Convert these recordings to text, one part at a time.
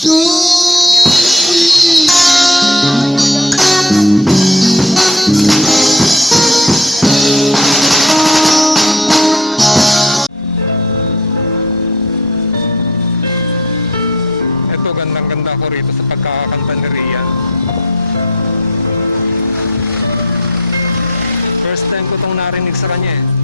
Ito, gandang-ganda ko rito sa pagkakakanta ni Rian. First time ko itong narinig sa kanya eh.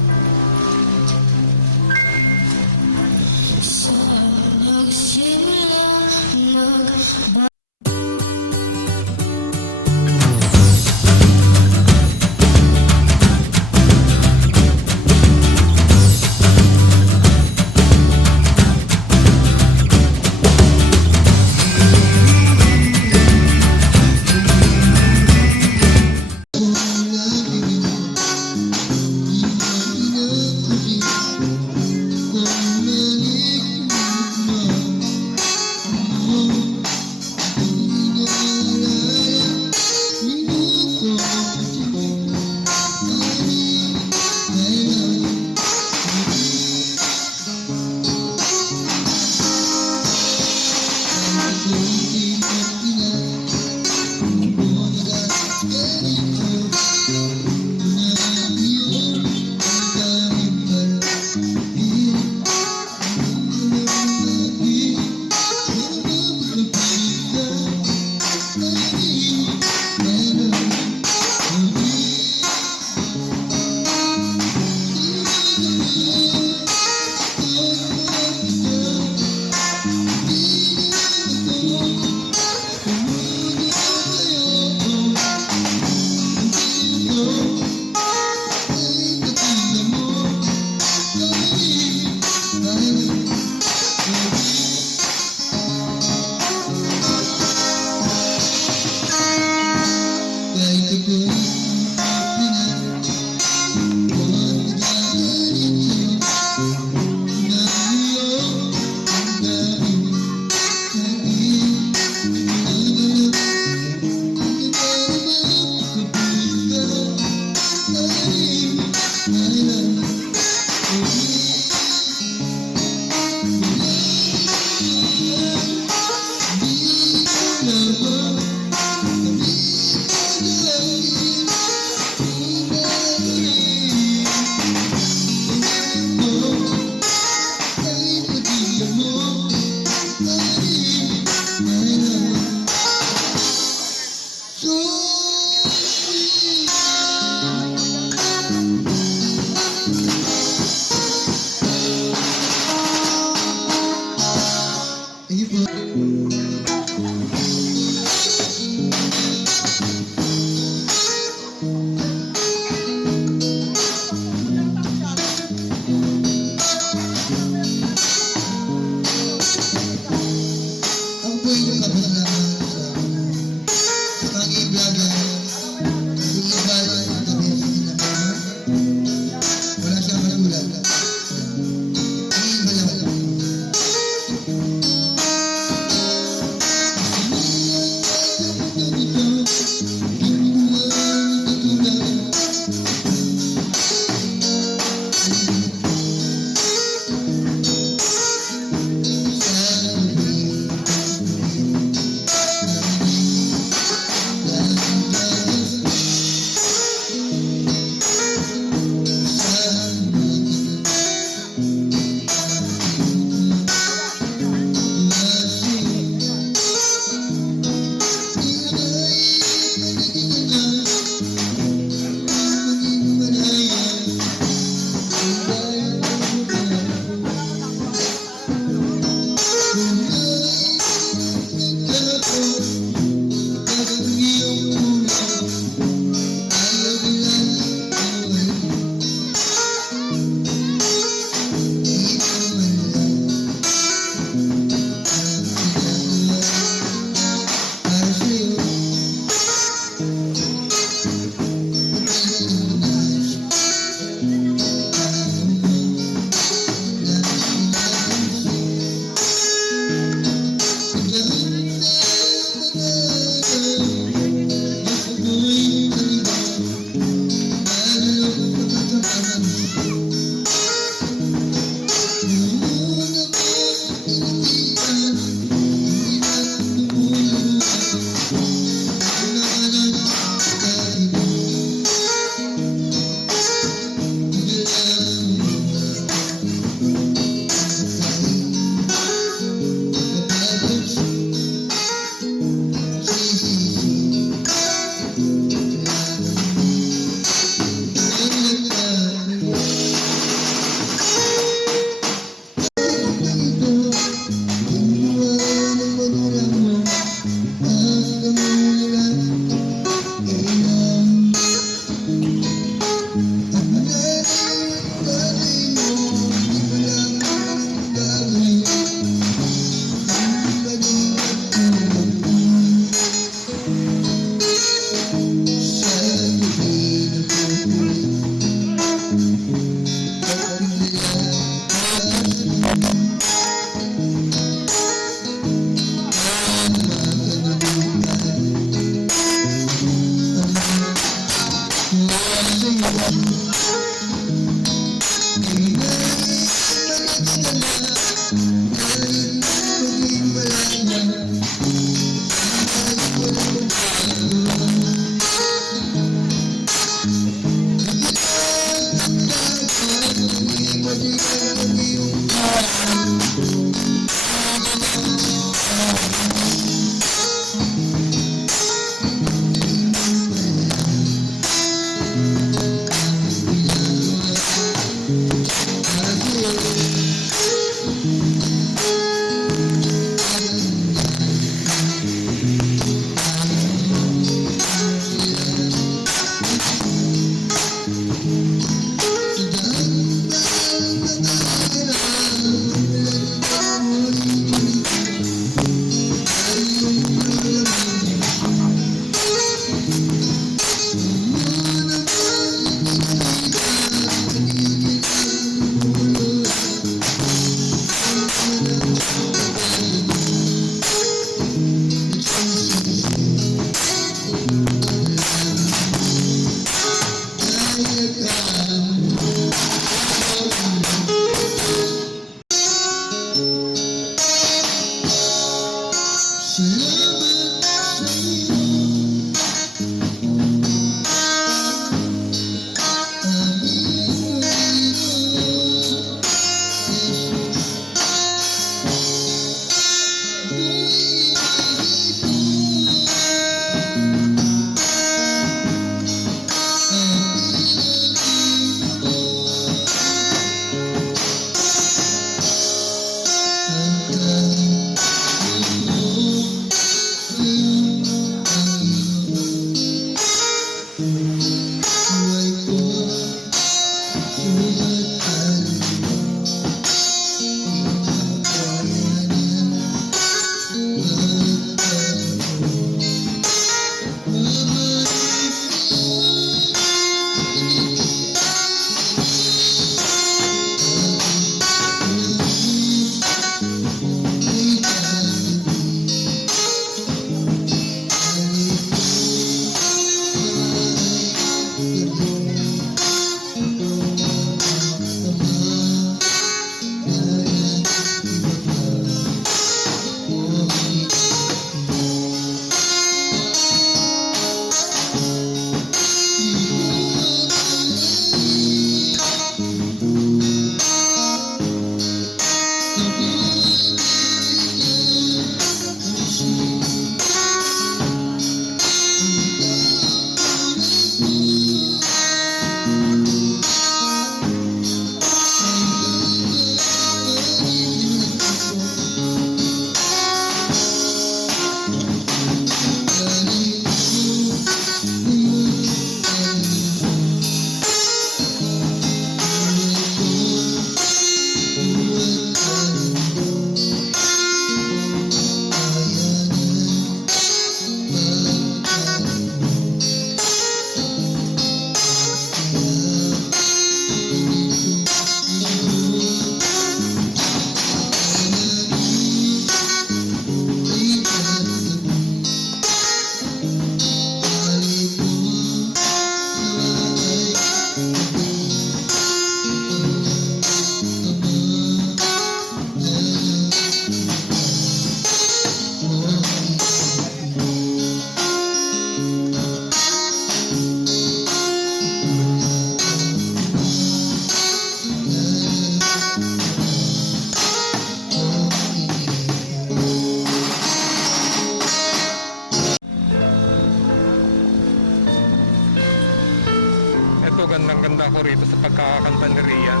ganda ko rito sa pagkakanta ni Rian.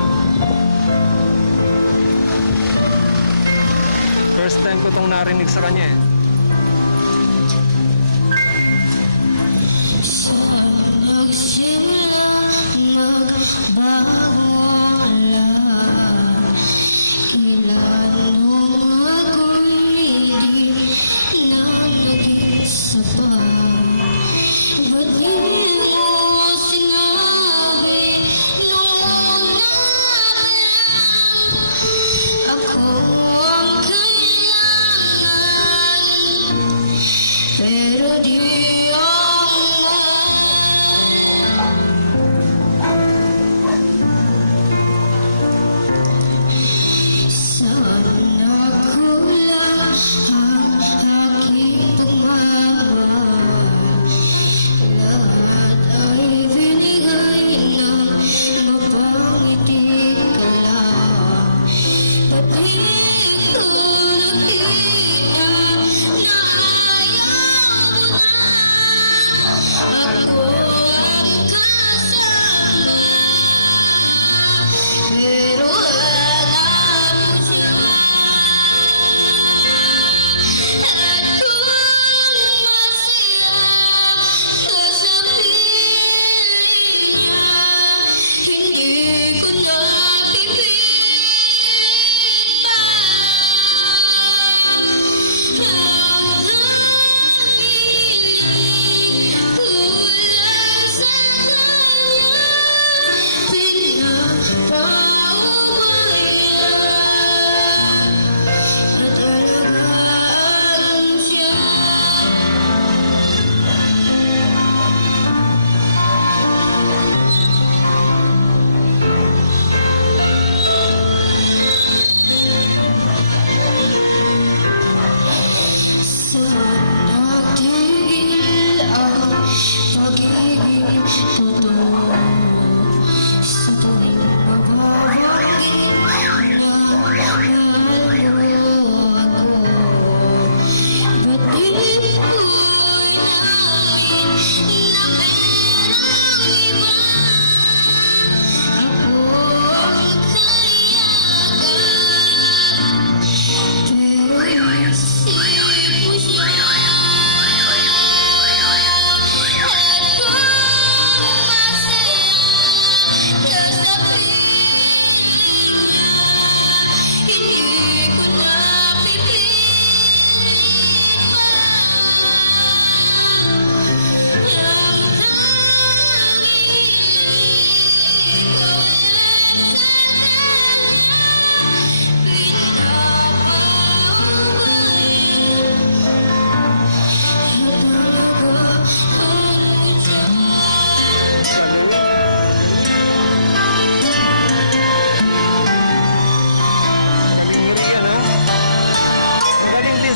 First time ko itong narinig sa kanya eh.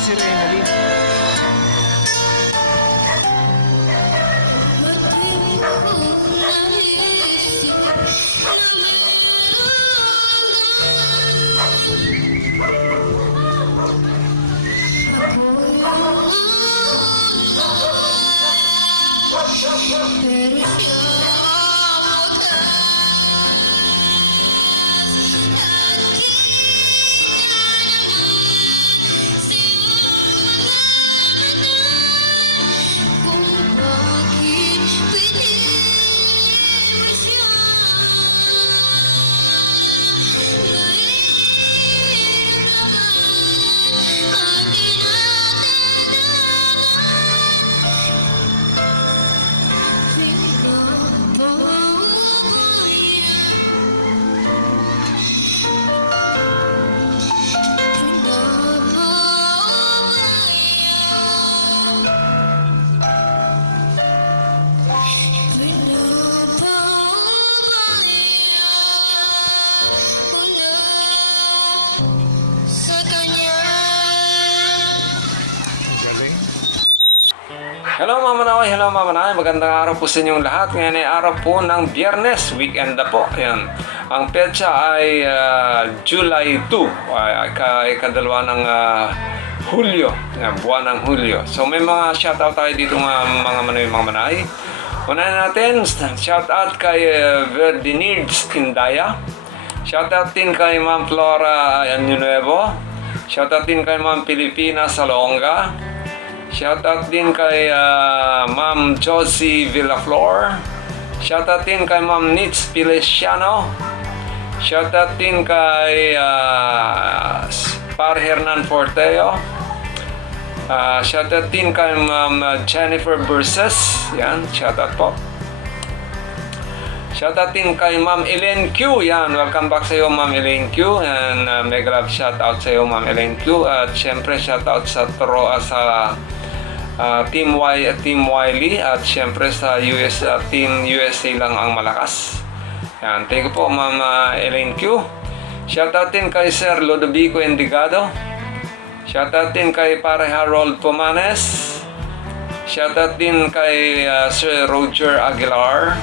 Si Renalyn. Hello Mama Naway, hello Mama Naway, magandang araw po sa inyong lahat. Ngayon ay araw po ng Biyernes, weekend na po. Ayan. Ang petsa ay July 2, ay kadalawa ng Hulyo, buwan ng Hulyo. So may mga shoutout tayo dito mga manay, mga manay. Unahin natin, shout out kay Verdinirds Indaya. Shout out din kay Ma'am Flora Añunuevo. Shout out din kay Ma'am Pilipina Salonga. Shout out din kay Ma'am Josie Villaflor. Shout out din kay Ma'am Nitz Pilesiano. Shout out din kay Par Hernan Forteo. Shout out din kay Ma'am Jennifer Burses. Yan, shout out po. Shout out din kay Ma'am Elaine Q. Yan, welcome back sa iyo Ma'am Elaine Q. And mega love shout out sa iyo Ma'am Elaine Q. At syempre shout out sa Team Wiley. At syempre sa Team USA lang ang malakas. Yan, thank you po Ma'am Elaine Q. Shout out din kay Sir Lodovico Endigado. Shout out din kay Pare Harold Pomanes. Shout out din kay Sir Roger Aguilar.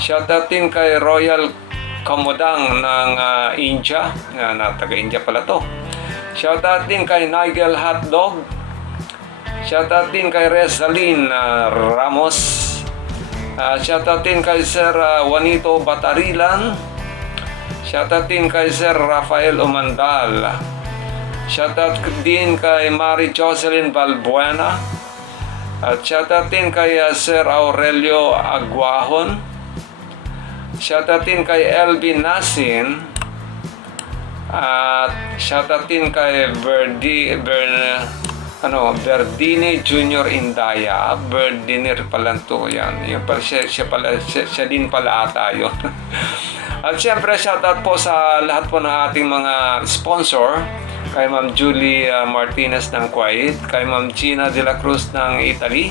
Shout out din kay Royal Komodang ng India. Na taga-India pala to. Shout out din kay Nigel Hotdog. Shout out din kay Rezaline Ramos. Shout out din kay Sir Juanito Batarilan. Shout out din kay Sir Rafael Umandal. Shout out din kay Mary Jocelyn Balbuena. At shout out din kay Sir Aurelio Aguahon. Shout out din kay Elvin Nasin. At shout out din kay Verdine Junior Indaya. Verdiner pala to yan. Yung pala, siya din pala ata yun. At syempre shout out po sa lahat po ng ating mga sponsor. Kay Ma'am Julie Martinez ng Kuwait, kay Ma'am Gina de la Cruz ng Italy,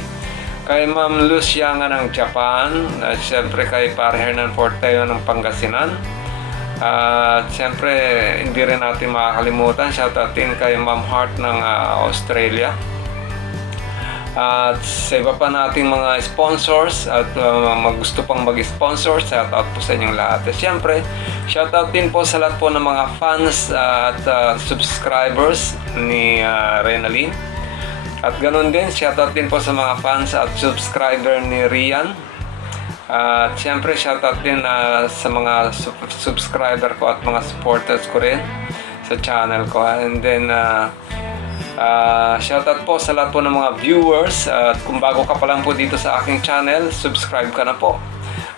kay Ma'am Luciana ng Japan, at siyempre kay Pare Hernan Forteo ng Pangasinan. At siyempre hindi rin natin makakalimutan, shoutout din kay Ma'am Hart ng Australia. At sa iba pa nating mga sponsors at gusto pang mag-sponsor, shoutout po sa inyong lahat. At syempre, shoutout din po sa lahat po ng mga fans at subscribers ni Renaline. At ganun din, shoutout din po sa mga fans at subscriber ni Rian. At syempre, shoutout din sa mga subscriber ko at mga supporters ko rin sa channel ko. And then, shoutout po sa lahat po ng mga viewers. At kung bago ka pa lang po dito sa aking channel, subscribe ka na po.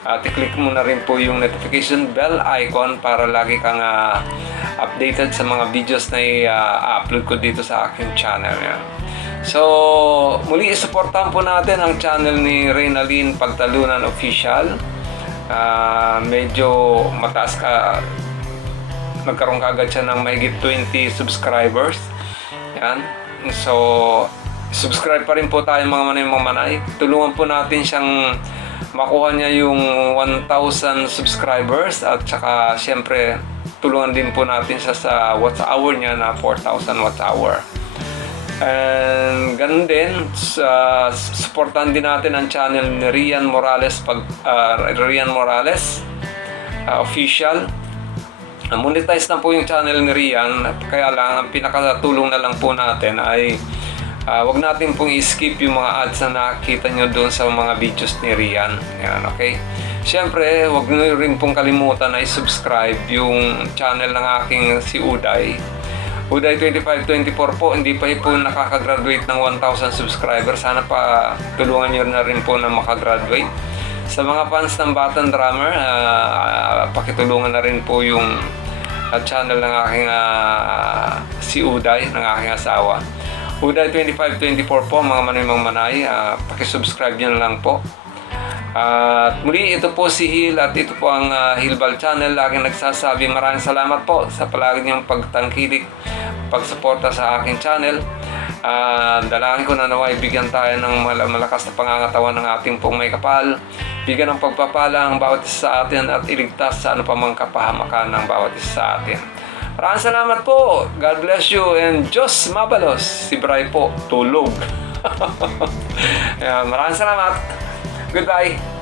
At i-click mo na rin po yung notification bell icon para lagi kang updated sa mga videos na i-upload ko dito sa aking channel. Yan. So, muli isuportahan po natin ang channel ni Renaline Pagtalunan Official. Medyo mataas nagkaroon kagad siya ng mahigit 20 subscribers. Yan. So, subscribe pa rin po tayo mga manay. Tulungan po natin siyang makuha niya yung 1,000 subscribers at saka syempre tulungan din po natin siya sa watch hour niya na 4,000 watch hour. And ganun din, supportan din natin ang channel ni Rian Morales Official. Monetize na po yung channel ni Rian, kaya lang ang pinakatulong na lang po natin ay wag natin pong i-skip yung mga ads na nakikita nyo doon sa mga videos ni Rian. Yan, okay? Siyempre, wag nyo rin pong kalimutan na i-subscribe yung channel ng aking si Uday. Uday 2524 po, hindi pa po nakaka-graduate ng 1,000 subscribers. Sana pa tulungan nyo na rin po na makagraduate. Sa mga fans ng Batan Drummer, pakitulungan na rin po yung channel ng aking si Uday, ng aking asawa. Uday 2524 po mga manay, pakisubscribe nyo na lang po. At muli, ito po si Hil at ito po ang Hilbal Channel. Laging nagsasabi maraming salamat po sa palagi niyong pagtangkilik, pagsuporta sa aking channel. Dalangin ko na naway bigyan tayo ng malakas na pangangatawan ng ating pong may kapal. Bigyan ng pagpapala ang bawat isa sa atin at iligtas sa ano pa mang kapahamakan ng bawat isa sa atin. Maraming salamat po. God bless you and Diyos mabalos. Si Bray po, tulog. Maraming salamat. Goodbye.